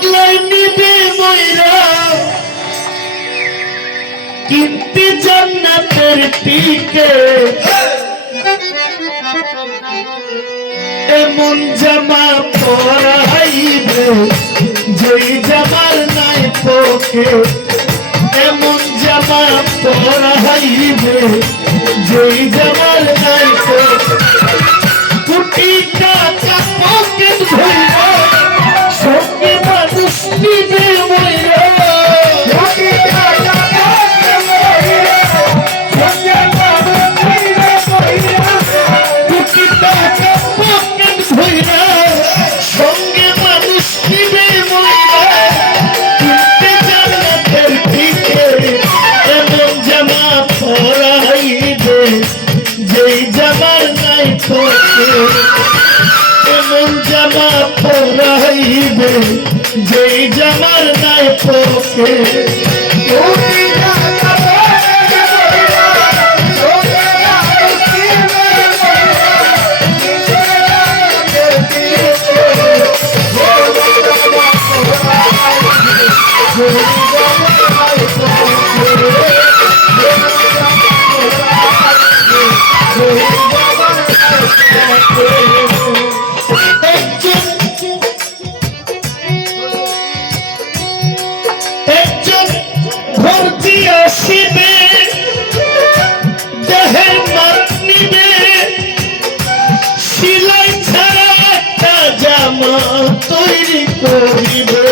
পাগলাই নিবে ময়রা কিন্তু জান্নাতের টিকে এমন জামা পরাইবে যেই জামার নাই পোকে এমন জামা পরাইবে যেই জামার নাই পোকে কোটি টাকা পকেট ধরবে সঙ্গে মানুষ নিবে ময়রা এমন জামা পরাইবে যেই জামার নাই পোকে তৈরি করিবে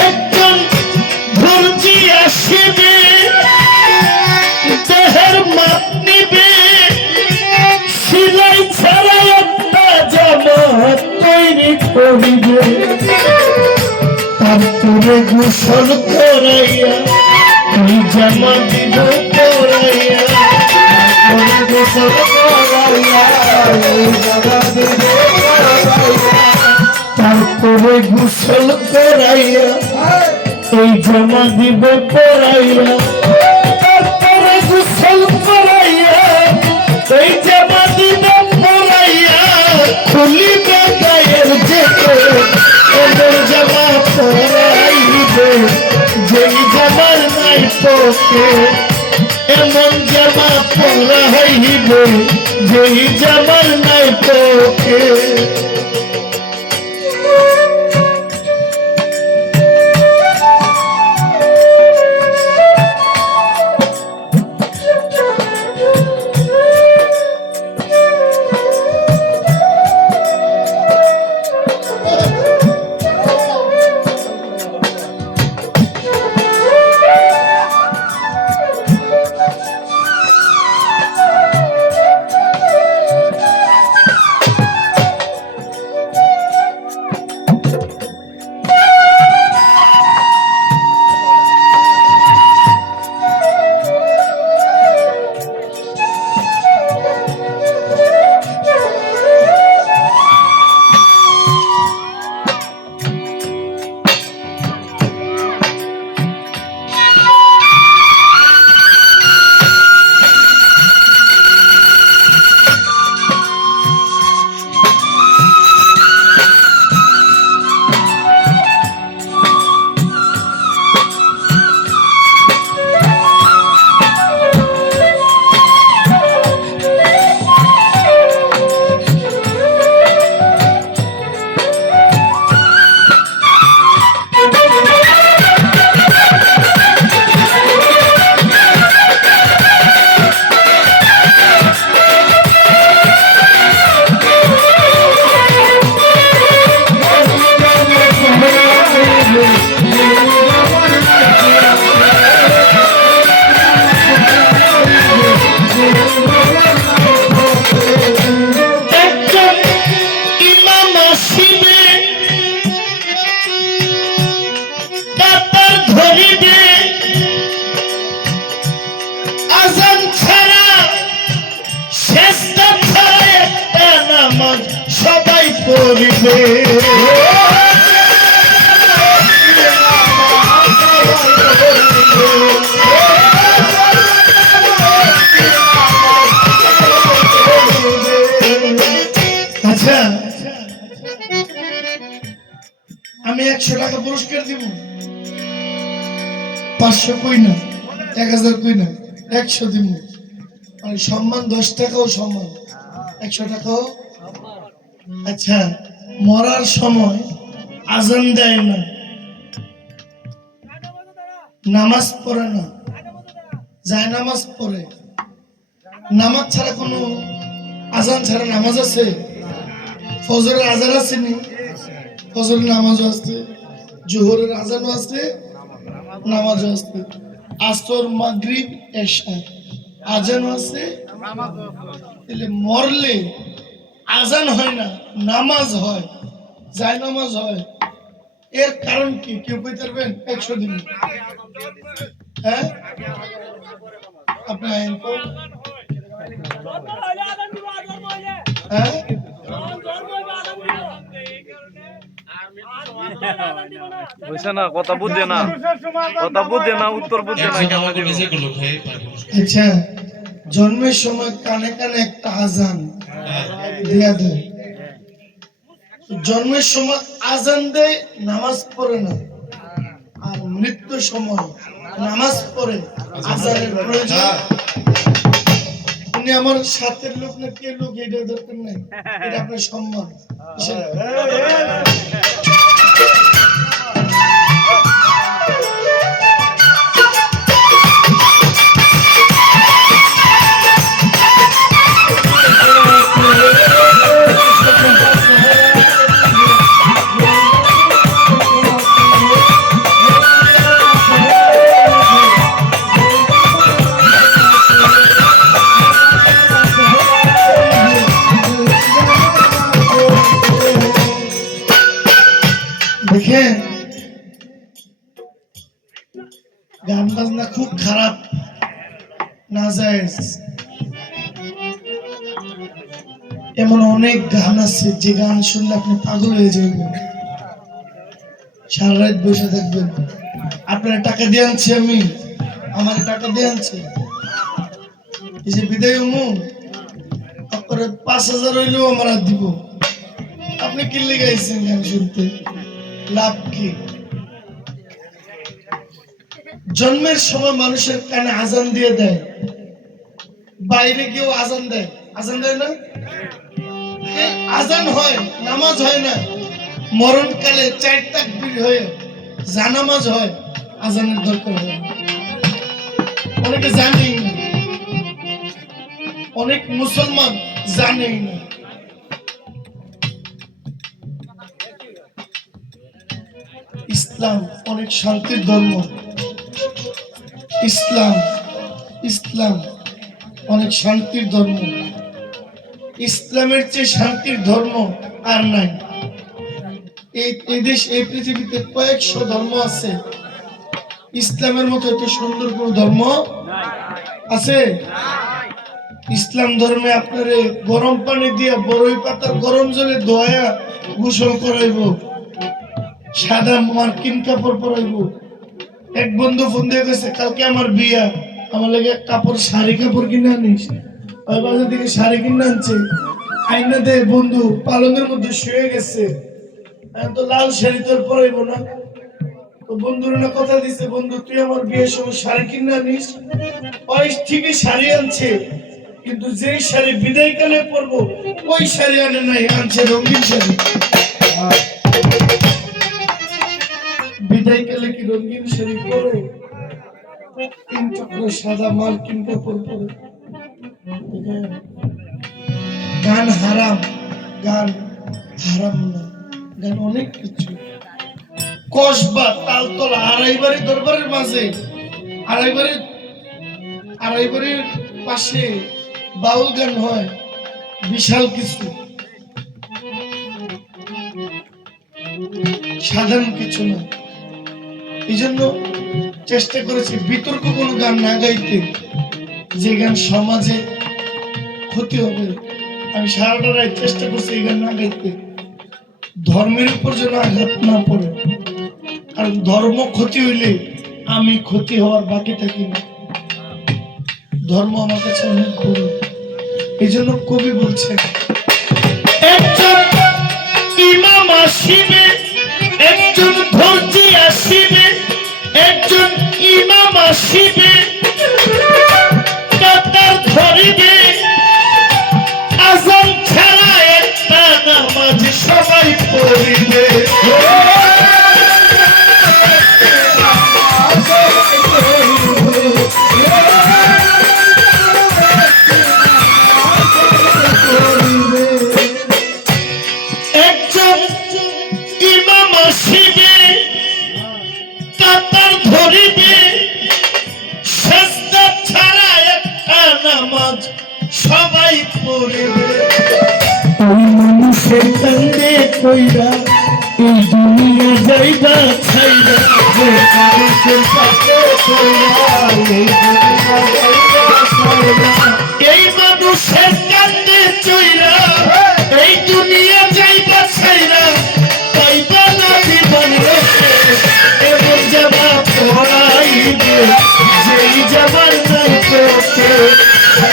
একজন দর্জি আসিবে দেহের মাপ নিবে সিলাই ছাড়া একটা জামা তৈরি করিবে তারপরে গোসল করাইয়া এই জামা দিব পরাইয়া গোসল করাইয়া তারপরে গোসল করাইয়া এই জামা দিব পরাইয়া তারপরে গোসল করাইয়া এই জামা দিব পরাইয়া খুলিবে গায়ের যেতে এমন জামা পরাইবে যেই জামার নাই পোকে এমন জামা পরাইবে যেই জামার নাই পোকে আমি 100 টাকা পুরস্কার দিব, 500 কই না, 1000 কই না, 100 দিব। মানে সম্মান 10 টাকাও সম্মান, 100 টাকাও। আচ্ছা, মরার সময় আজান দেয় না, নামাজ পড়ে না, যায় নামাজ পড়ে, নামাজ ছাড়া কোনো আজান ছাড়া নামাজ আছে? ফজরের আজান আছে নি? ফজরের নামাজও আছে, জোহরের আজানও আছে, নামাজও আছে, আসর মাগরিব এশা আজানও আছে। তাহলে মরলে আজান হয় না, নামাজ হয়, যায় নামাজ হয়, এর কারণ কি কেউ কইতে পারবেন? 100 দিন। হ্যাঁ, আপনি আইন তো হ্যাঁ, বুঝছে না, কথা বুঝছে না, কথা বুঝছে না, উত্তর বুঝছে না। আচ্ছা, জন্মের সময় কানে কানে একটা আজান দিয়া দেয়, জন্মের সময় আজান দেয়, নামাজ পড়ে না, আর মৃত্যুর সময় নামাজ পড়ে, আজানের প্রয়োজন। উনি আমার সাথের লোক না কে লোক, এটা দরকার নাই, এটা আপনার সম্মান। দেখেন, গান বাজনা খুব খারাপ, নাজায়েজ। এমন অনেক গান আছে যে গান শুনলে আপনি পাগল হয়ে যাবেন, সারা রাত বসে থাকবেন। আপনার টাকা দিয়ে আনছি আমি, আমার টাকা দিয়ে আনছি, এই যে বিদায় আপনার 5000 হইলেও আমার আর দিব। আপনি কি লেগাইছেন গান শুনতে? লাভ কি? জন্মের সময় মানুষের কানে আজান দিয়ে দেয়, বাইরে কেউ আজান দেয়, আজান দেয় না, আজান হয়, নামাজ হয় না। মরণকালে 4 তাকবীর হয়ে জানামাজ হয়, আজানের দরকার হয় না। অনেকে জানেই না, অনেক মুসলমান জানেই না। ইসলাম অনেক শান্তির ধর্ম, ইসলাম অনেক শান্তির ধর্ম, ইসলামের চেয়ে শান্তির ধর্ম আর নাই। এই দেশ, এই পৃথিবীতে কয়েকশো ধর্ম আছে, ইসলামের মতো এত সুন্দর কোন ধর্ম আছে? ইসলাম ধর্মে আপনারে গরম পানি দিয়ে বড়ই পাতার গরম জলে ধোয়া গোসল করাইব, সাদা মার্কিন কাপড় পরাইব। এক বন্ধু ফোন দিয়ে গেছে, কালকে আমার বিয়া, আমার লাগে কাপড়, শাড়ি কাপড় কিনে আনিস। ওই বাজার থেকে শাড়ি কিনে আনছে, আইনা দে বন্ধু পালনের মধ্যে শুয়ে গেছে, তো লাল শাড়ি তোর পরাইব না। তো বন্ধুর না কথা দিছে, বন্ধু তুই আমার বিয়ের সময় শাড়ি কিনে আনিস। ওই ঠিকই শাড়ি আনছে, কিন্তু যেই শাড়ি বিদায় কালে পরবো ওই শাড়ি আনে নাই, আনছে রঙিন শাড়ি। বিদায় কালে কি রঙিন শাড়ি পরে? 3 টুকরো সাদা মার্কিন কাপড় পরে। গান হারাম, গান হারাম না, গান অনেক কিছু। কসবা, তালতলা, আড়াইবাড়ি দরবারের মাঝে, আড়াইবাড়ির পাশে বাউল গান হয়, বিশাল কিছু, সাধারণ কিছু না। এই জন্য চেষ্টা করেছি বিতর্ক কোনো গান না গাইতে, যে গান সমাজে ক্ষতি হবে। আমি সারাটা রাত চেষ্টা করছি এই গান না গাইতে, ধর্মের উপর যেন আঘাত না পড়ে। কারণ ধর্ম ক্ষতি হইলে আমি ক্ষতি হওয়ার বাকি থাকি না। ধর্ম আমার কাছে অনেক বড়। এই জন্য কবি বলছেন, একজন ইমাম আসিবে, একজন দর্জি আসিবে একজন ইমাম আসিবে কাতার ধরিবে আজান ছাড়া একটা নামাজ সবাই পড়িবে একজন ইমাম আসিবে কাতার ধরিবে সেজদা ছাড়া একটা নামাজ সবাই পড়িবে ওই মানুষের কান্দে কইরা এই দুনিয়া যাইবা ছাইরা যে মানুষের কাছে কইরা এই মানুষের কান্দে চইরা এই দুনিয়া যাইবা ছাইরা পাইবা না জীবন এমন জামা পরাইবে যেই জামার নাই তোকে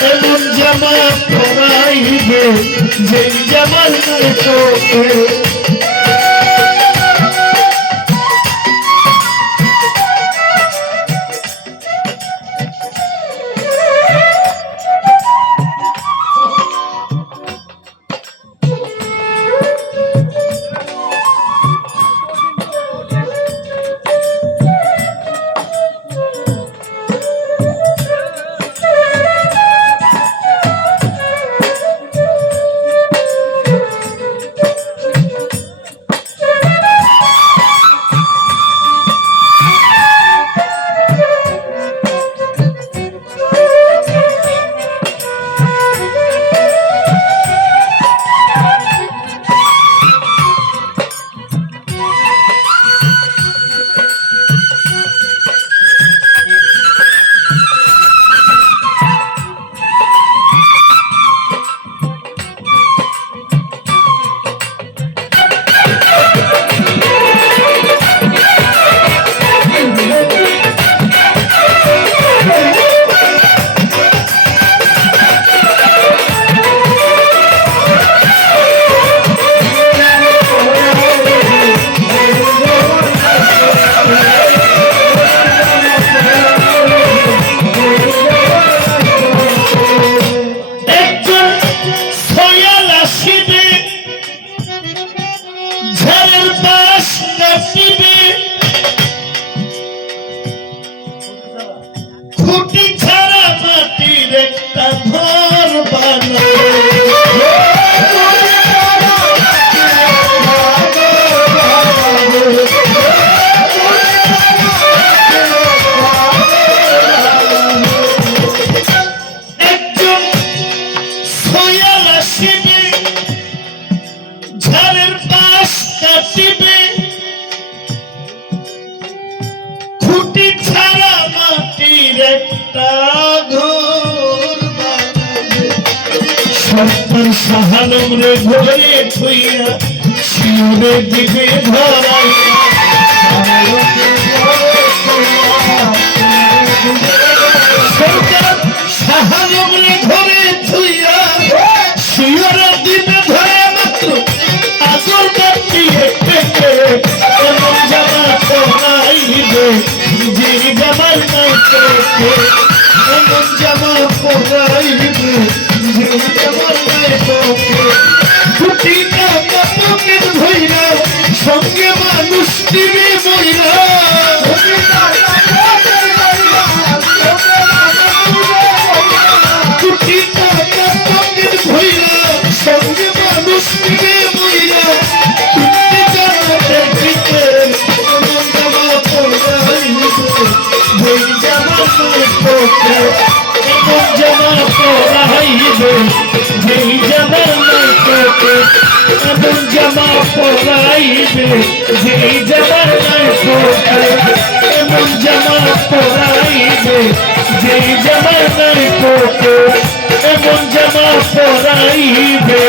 এমন জামা পরাইবে যেই জামার নাই তোকে খুঁটি ছাড়া মাটির একটা ঘর বানায় একজন সোয়াল আসিবে ঝাড়ের পাশ কাটিবে খুঁটি ছাড়া মাটির একটা ঘর বানাবে সত্তর সাহানম রে ঘরে থইয়া শিওরে দিবে ধরাইয়া সত্তর সাহানম রে ঘরে থইয়া শিওরে দিবে ধরে মাত্র আজর কাটিয়ে পেটে এমন জামা পরাইবে যে জামার নাই তোকে এমন জামা পরাইবে যে জামার নাই তোকে খুঁটিটা পকেট ধইরা সঙ্গে মানুষ দিবে মইরা খুঁটিটা পকেট ধইরা সঙ্গে মানুষ দিবে মইরা তুমি জানো দেখিতে এমন জামা পরাইবে যেই জামা নাই তোকে এমন জামা পরাইবে যেই জামা নাই তোকে এমন জামা পরাইবে যেই জামা নাই তোকে এমন জামা পরাইবে যেই জামা নাই তোকে এমন জামা পরাইবে